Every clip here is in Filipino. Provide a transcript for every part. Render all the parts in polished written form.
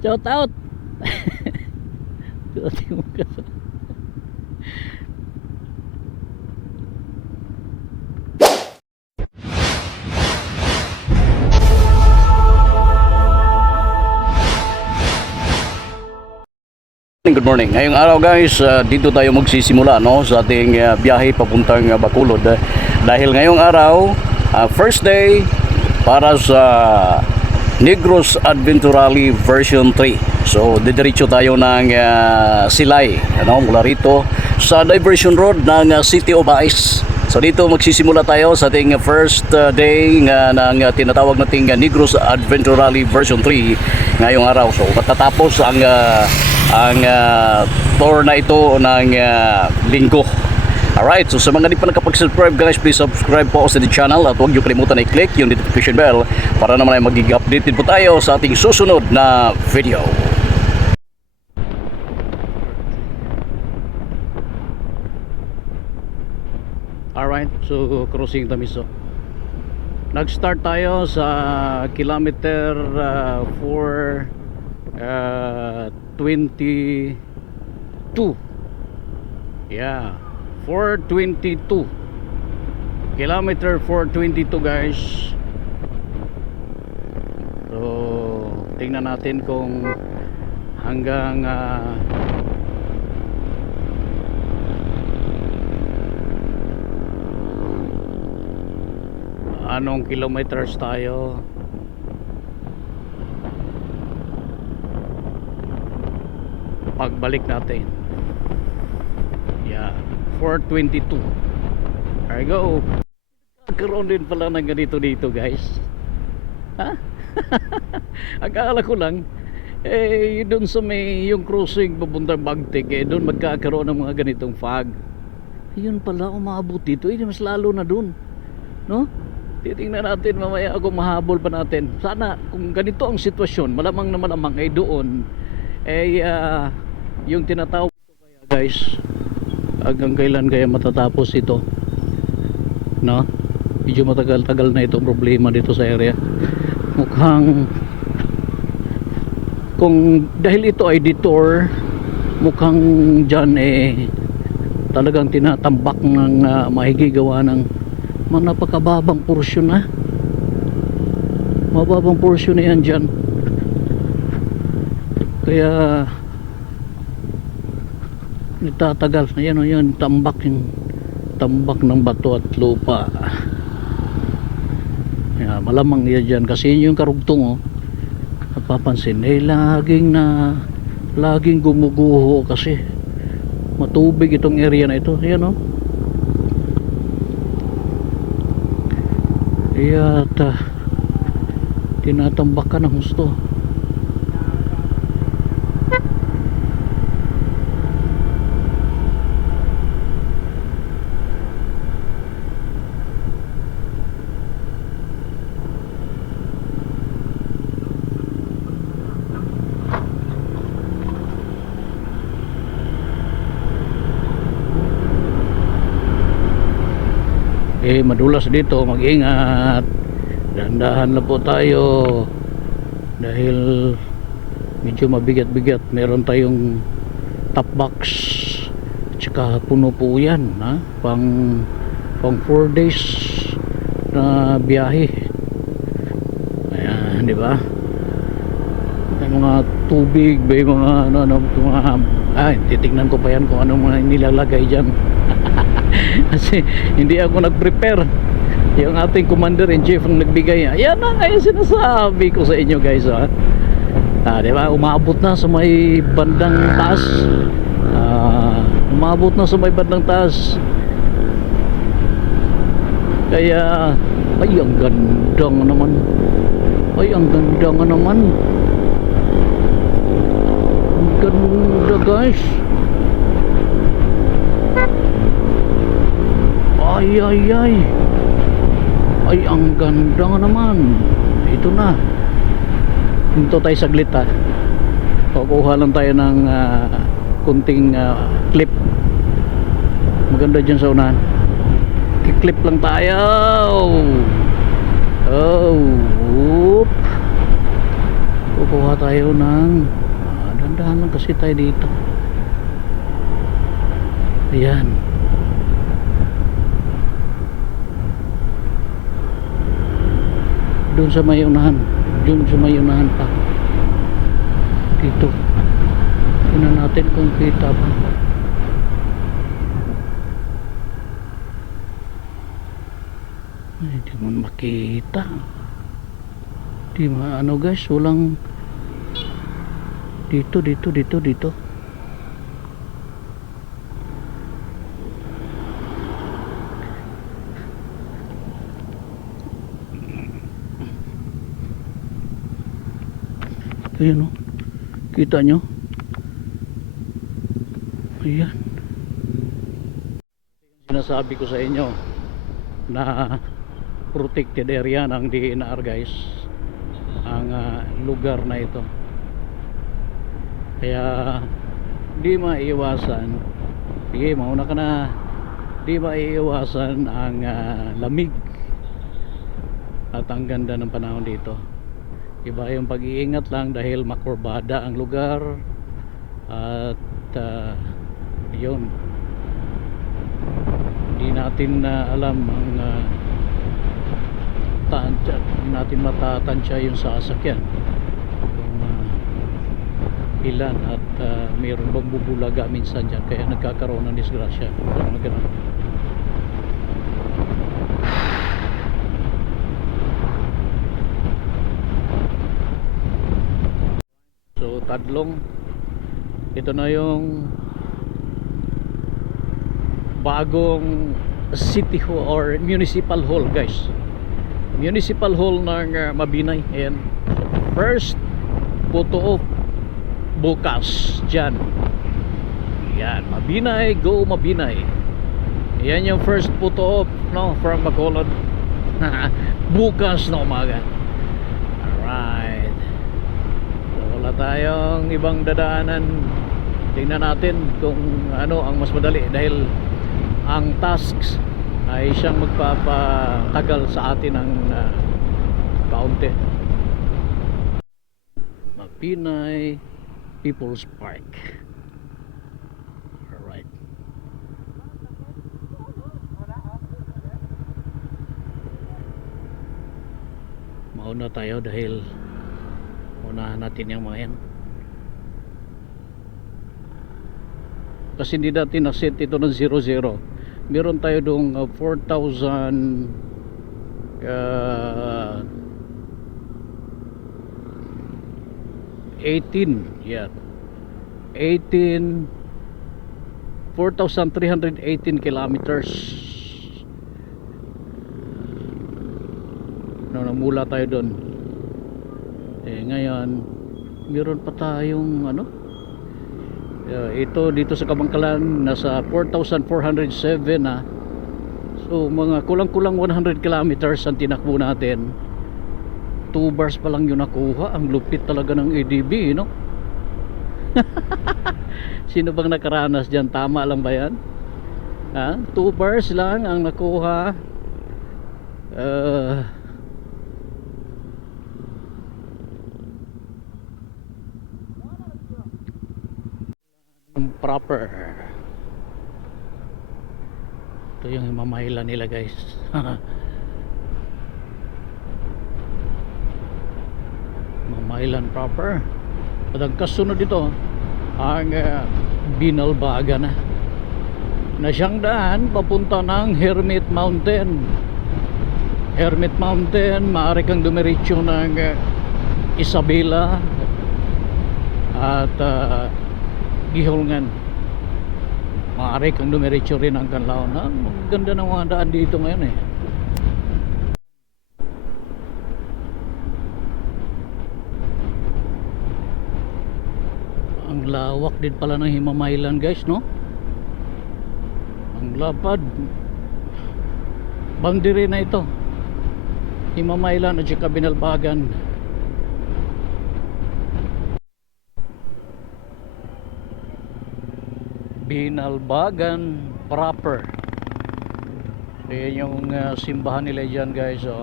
Shout out. Dati mo ka. Good morning. Ngayong araw guys, dito tayo magsisimula no sa ating biyahe papuntang Bacolod. Dahil ngayong araw, first day para sa Negros Adventure Rally version 3. So, didiretso tayo ng Silay, mula rito sa diversion road ng City of Ice. So dito magsisimula tayo sa ating first day ng tinatawag nating Negros Adventure Rally version 3 ngayong araw. So matatapos ang tour na ito ng linggo. Alright, so sa mga di pa nakapag-subscribe guys, please subscribe po sa the channel at huwag niyo kalimutan i-click yung notification bell para naman ay magiging updated po tayo sa ating susunod na video. Alright, so crossing Tamiso. Nag-start tayo sa kilometer 422. Yeah, 422. Kilometer 422 guys. So, tingnan natin kung hanggang anong kilometers tayo. Pagbalik natin, yeah, 422. There you go. Karoon din pala ng ganito dito guys, ha? Akala ko lang doon sa may yung crossing papuntang Bagtik, doon magkakaroon ng mga ganitong fog. Yun pala, umabot dito, mas lalo na doon, no? Titingnan natin mamaya ako, mahabol pa natin. Sana kung ganito ang sitwasyon, malamang na malamang ay doon yung tinatawag ko kaya guys, hanggang kailan kaya matatapos ito, no? Medyo matagal-tagal na itong problema dito sa area. Mukhang kung dahil ito ay detour, mukhang dyan talagang tinatambak ng mahigigawa ng napakababang porsyon na. Mababang porsyon na yan dyan. Kaya nagtatagal. Ayan o yun, tambak ng bato at lupa. Kaya malamang yan dyan. Kasi yun yung karugtong napapansin laging gumuguho kasi matubig itong area na ito. Ayan o. Kaya tinatambak ka ng gusto. Madulas dito, mag-ingat. Dahan-dahan lang po tayo dahil medyo mabigat-bigat. Meron tayong top box at saka puno po yan, pang 4 days na biyahe. Ayan, di ba? May mga tubig, may mga titignan ko pa yan kung anong mga nilalagay dyan. Kasi hindi ako nag-prepare. Yung ating commander-in-chief ang nagbigay. Ayan na ngayon sinasabi ko sa inyo guys, diba? Umabot na sa may bandang taas. Umabot na sa may bandang taas. Kaya ay ang ganda nga naman. Ay ang ganda nga naman. Ang ganda guys. Ay ay ay. Ay ang ganda nga naman. Ito na. Dito tayo saglit kukuha lang tayo ng kunting clip. Maganda dyan sa unahan. Clip lang tayo. Oh, whoop. kukuha tayo ng dandahan lang kasi tayo dito. Ayan. Doon sa may unahan. Doon sa may unahan pa. Dito. Tingnan natin kung kita pa. Ay, di mo makita. Di ano guys, walang dito. Ayan o. Kita nyo? Ayan. Sinasabi ko sa inyo na protected area ng DNR guys. Ang lugar na ito. Kaya di maiiwasan. Sige, mauna ka na. Di maiiwasan ang lamig. At ang ganda ng panahon dito. Iba yung pag-iingat lang dahil makurbada ang lugar at yun, hindi natin alam ang hindi natin matatansya yung sasakyan kung ilan at mayroon bang bubulaga minsan dyan kaya nagkakaroon ng disgrasya. So Tadlong, ito na yung bagong city hall or municipal hall guys. Municipal hall ng Mabinay. Ayan. First photo op bukas dyan. Ayan, Mabinay, go Mabinay. Ayan yung first photo op no, from Bacolod. Bukas na umaga. Alright. Wala tayong ibang dadaanan. Tingnan natin kung ano ang mas madali dahil ang tasks ay siyang magpapatagal sa atin ng kaunti. Mabinay People's Park. Alright. Mauna tayo dahil unahan natin yung mga yan kasi hindi natin na-set ito ng 00. Meron tayo doong 4,000 18 yeah 4,318 kilometers no, namula tayo doon. Ngayon meron pa tayong ano ito dito sa Kabangkalan nasa 4,407 na. So mga kulang-kulang 100 kilometers ang tinakbo natin. 2 bars pa lang yung nakuha. Ang lupit talaga ng ADB, no? Sino bang nakaranas dyan? Tama lang ba yan? 2 bars lang ang nakuha. Proper. Ito yung mamahila nila guys. Mamailan proper. At ang kasunod dito ang Binalbaga na siyang daan papunta ng Hermit Mountain. Hermit Mountain, maaari kang dumiretso ng Isabela at Gihulngan. Maaari kang dumiretso rin ang Canlaon. Maganda ng mga daan dito ngayon eh. Ang lawak din pala ng Himamaylan guys, no? Ang lapad. Boundary na ito. Himamaylan at saka Binalbagan. Binalbagan proper. So yan yung simbahan nila dyan guys, oh.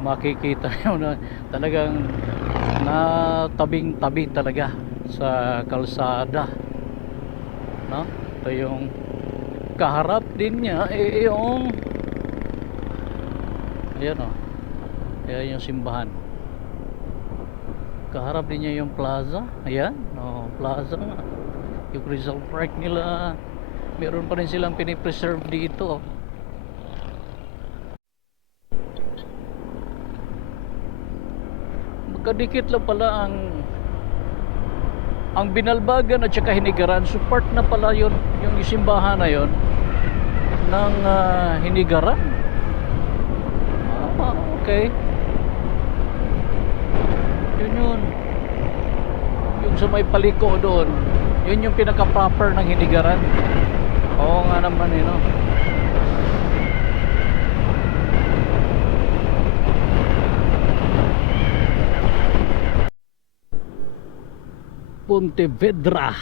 Makikita nyo na talagang na tabing-tabi talaga sa kalsada, no? Ito yung kaharap din niya yung ayan o, ayan yung simbahan. Kaharap din niya yung plaza. Ayan, no, plaza nga. Yung Rizal Park nila, meron pa rin silang pinipreserve dito. Magkadikit lang pala ang Binalbagan at saka Hinigaran. So part na pala yun, yung simbahan na yun ng Hinigaran. Okay. Yun yung sa may paliko doon, yun yung pinaka proper ng Hinigaran. Oo nga naman no? Pontevedra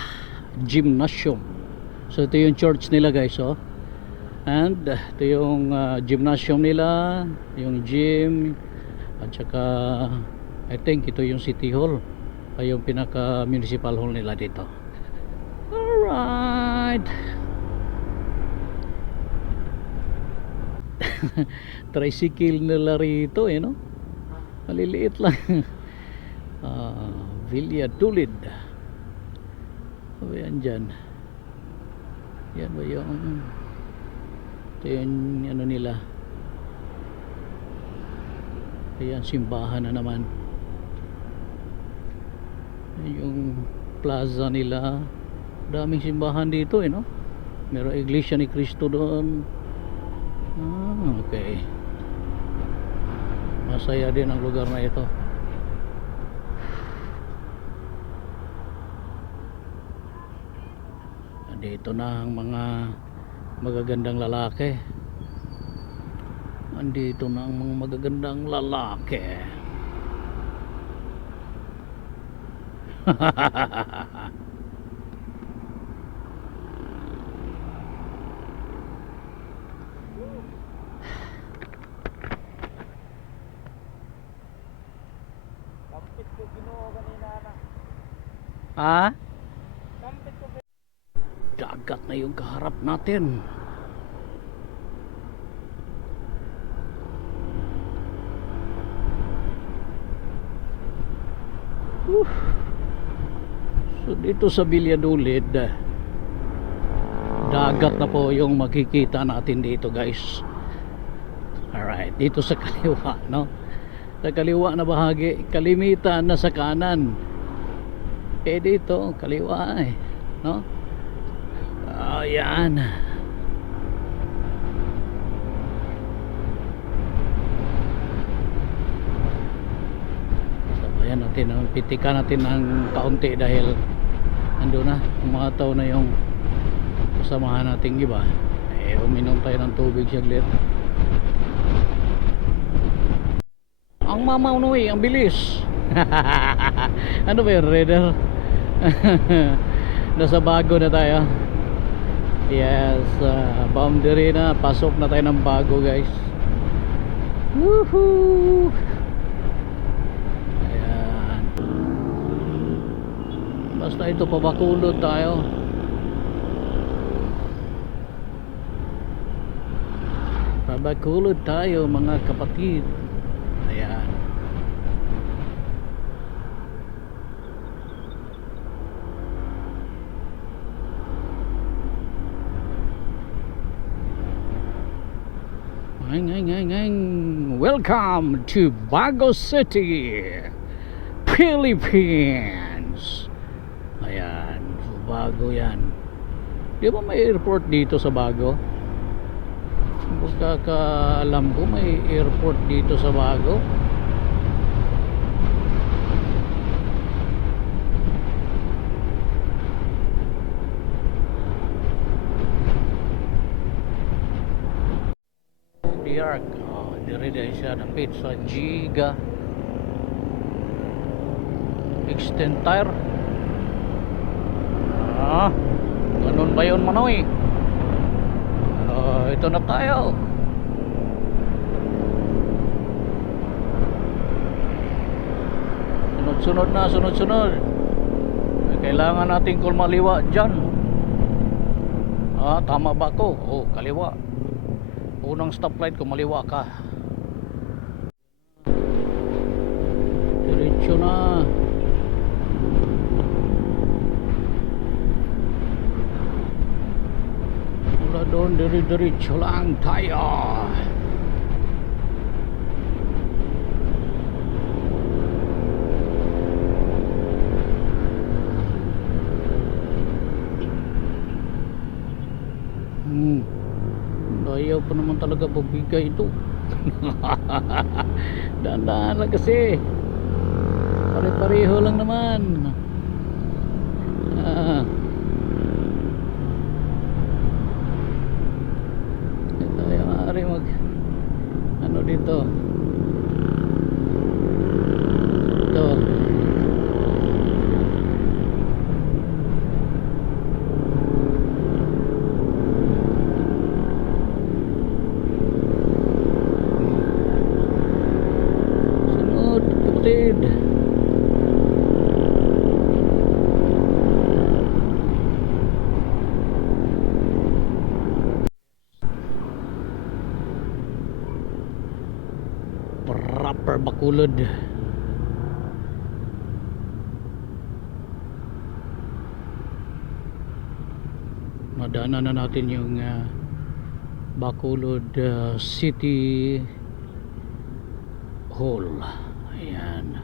Gymnasium. So ito yung church nila guys, oh. And ito yung gymnasium nila, yung gym, at saka I think ito yung city hall, ay yung pinaka municipal hall nila dito. Alright. Tricycle nila rito no? Maliliit lang. Villa Tulid. O yan dyan. Yan ba yung ito yung ano nila. Ayan, simbahan na naman. Yung plaza nila, daming simbahan dito no? Meron iglesia ni Cristo doon. Okay. Masaya din ang lugar na ito. Dito na ang mga magagandang lalaki. Andito na ang mga magagandang lalaki. Ha? Dagat na yung kaharap natin. So dito sa Valladolid, dagat na po yung makikita natin dito guys. Alright, dito sa kaliwa no? Sa kaliwa na bahagi, kalimitan na sa kanan. Dito, kaliwa no? Ayan. Sabayan natin, pitikan natin ng kaunti dahil ando na, umataw na yung kasamahan nating iba. Uminom tayo ng tubig saglit. Ang mamaw ang bilis. Ano ba yung radar? Nasa bago na tayo. Yes, boundary na, pasok na tayo ng bago guys. Woohoo! Ayan. Basta ito, pabakulod tayo. Pabakulod tayo mga kapatid. Ayan. Welcome to Bago City, Philippines. Ayan, so Bago yan. Di ba may airport dito sa Bago? Pagkakaalam ko may airport dito sa Bago. Arc. Diri dahil siya napit sa Giga Extend Tire. Ganun ba yun Manoy? Ito na tayo. Sunod na, sunod. Kailangan natin kumaliwa dyan. Tama ba ako? Kaliwa. Unang stoplight, kumaliwa ka. Diretso na. Mula doon, diretso lang tayo. Ayaw pa naman talaga pagbigay ito. Dahan-dahan lang kasi. Pare-pareho lang naman. Ito ay maaari mag ano dito. Ito. Proper Bacolod. Madaanan na natin yung Bacolod City Hall. Ayan.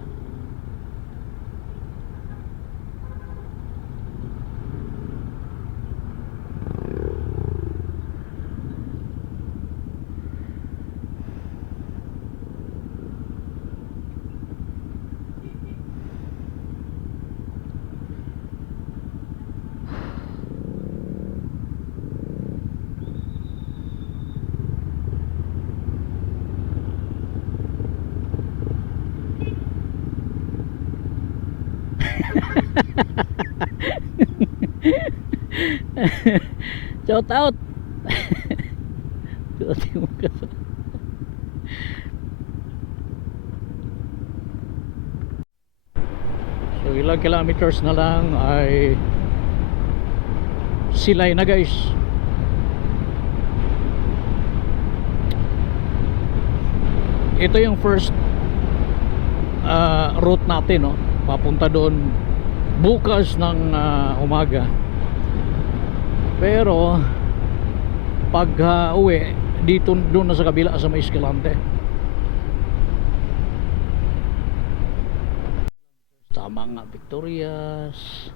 Shout out. So ilang kilometers na lang ay Silay na guys. Ito yung first route natin, no? Papunta doon bukas ng umaga. Pero pag uwi dito, doon na sa kabila sa may Escalante. Tama nga, Victorias.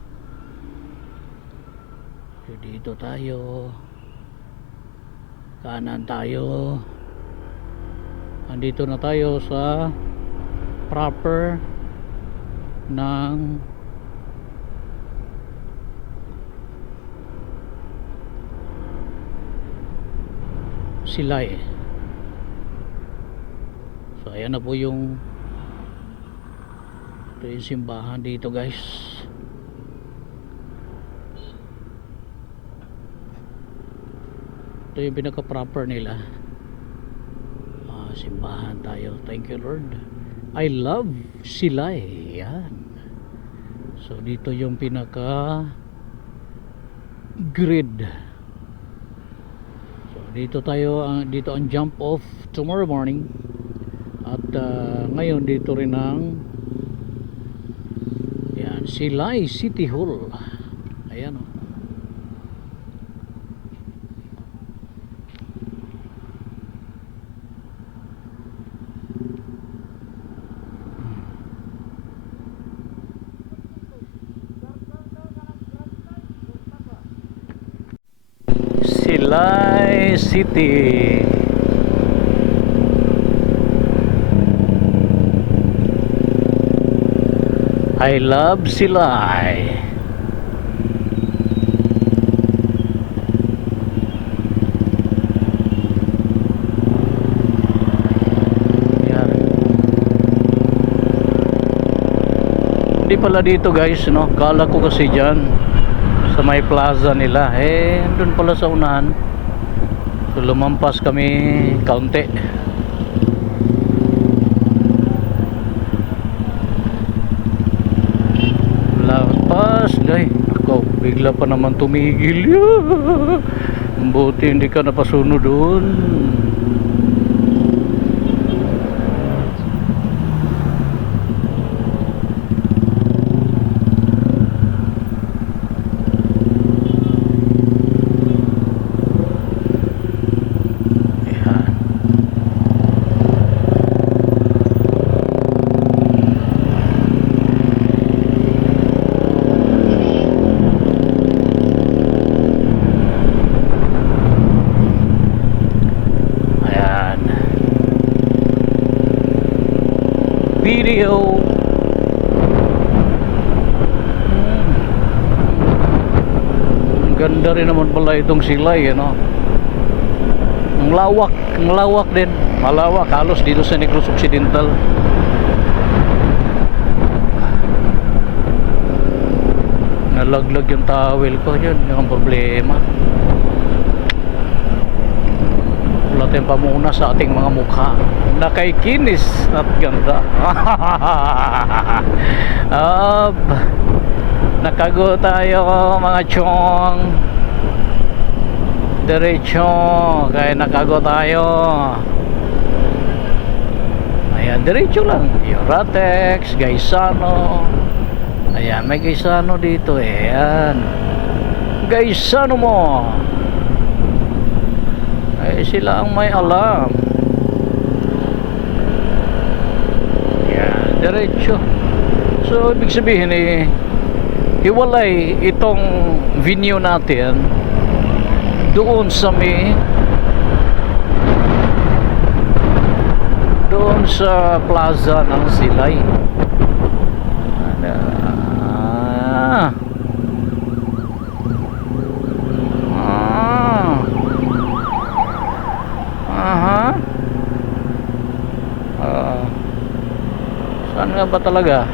So, dito tayo, kanan tayo. Andito na tayo sa proper ng Silay. So ayan na po yung ito yung simbahan dito guys. Ito yung pinaka proper nila. Simbahan tayo. Thank you Lord. I love Silay. Yan. So dito yung pinaka grid. Dito tayo, dito ang jump off tomorrow morning. At ngayon dito rin ang yan, Silay City Hall. Ayan o. Silay City. I love Silay. Yan. Hindi pala dito guys, no? Kala ko kasi dyan sa may plaza nila, doon pala sa unahan. So lumampas kami kaunti. barangay. Ako, bigla pa naman tumigil. Buti hindi ka napasunod doon. Ayan. Ayan. Video. Ang ganda rin naman pala itong silay, ano? Ang lawak din. Malawak halos dito sa Negros Occidental. Nalaglag yung towel ko, yun yung problema. Wala tayong pamuna sa ating mga mukha. Nakaikinis at ganda. Nakago tayo mga chong. Diretso. Kaya nakago tayo. Ayan, diretso lang. Euratex, Gaisano. Ayan, may Gaisano dito eh. Ayan. Gaisano mo. Ay, sila ang may alam. Ayan, diretso. So, ibig sabihin eh, hiwalay itong venue natin doon sa plaza ng Silay. Saan nga ba talaga?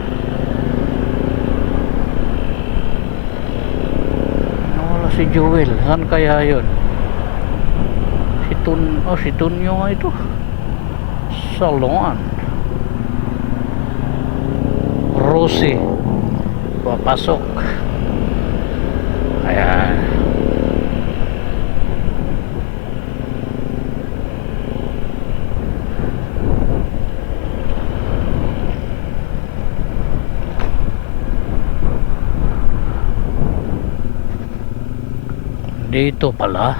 Wala si Joel. Saan kaya yun? Si Tunyo nga ito. Salon. Rosie. Papasok. Ayan. Dito pala.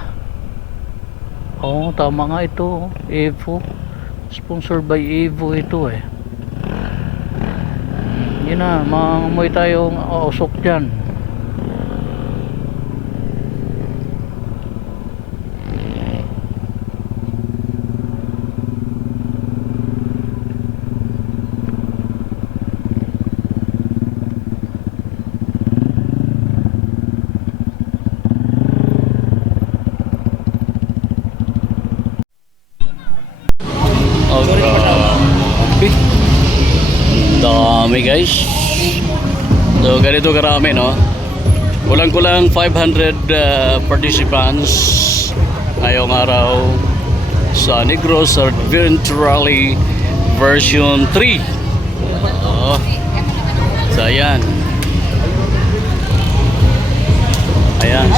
Oo, tama nga ito. Evo. Sponsored by Evo ito eh. Yun na, mangamoy tayong usok dyan. Okay. Dami guys. So ganito karami no. Kulang-kulang 500 participants ngayong araw sa Negros Adventure Rally version 3. So ayan. Ayan.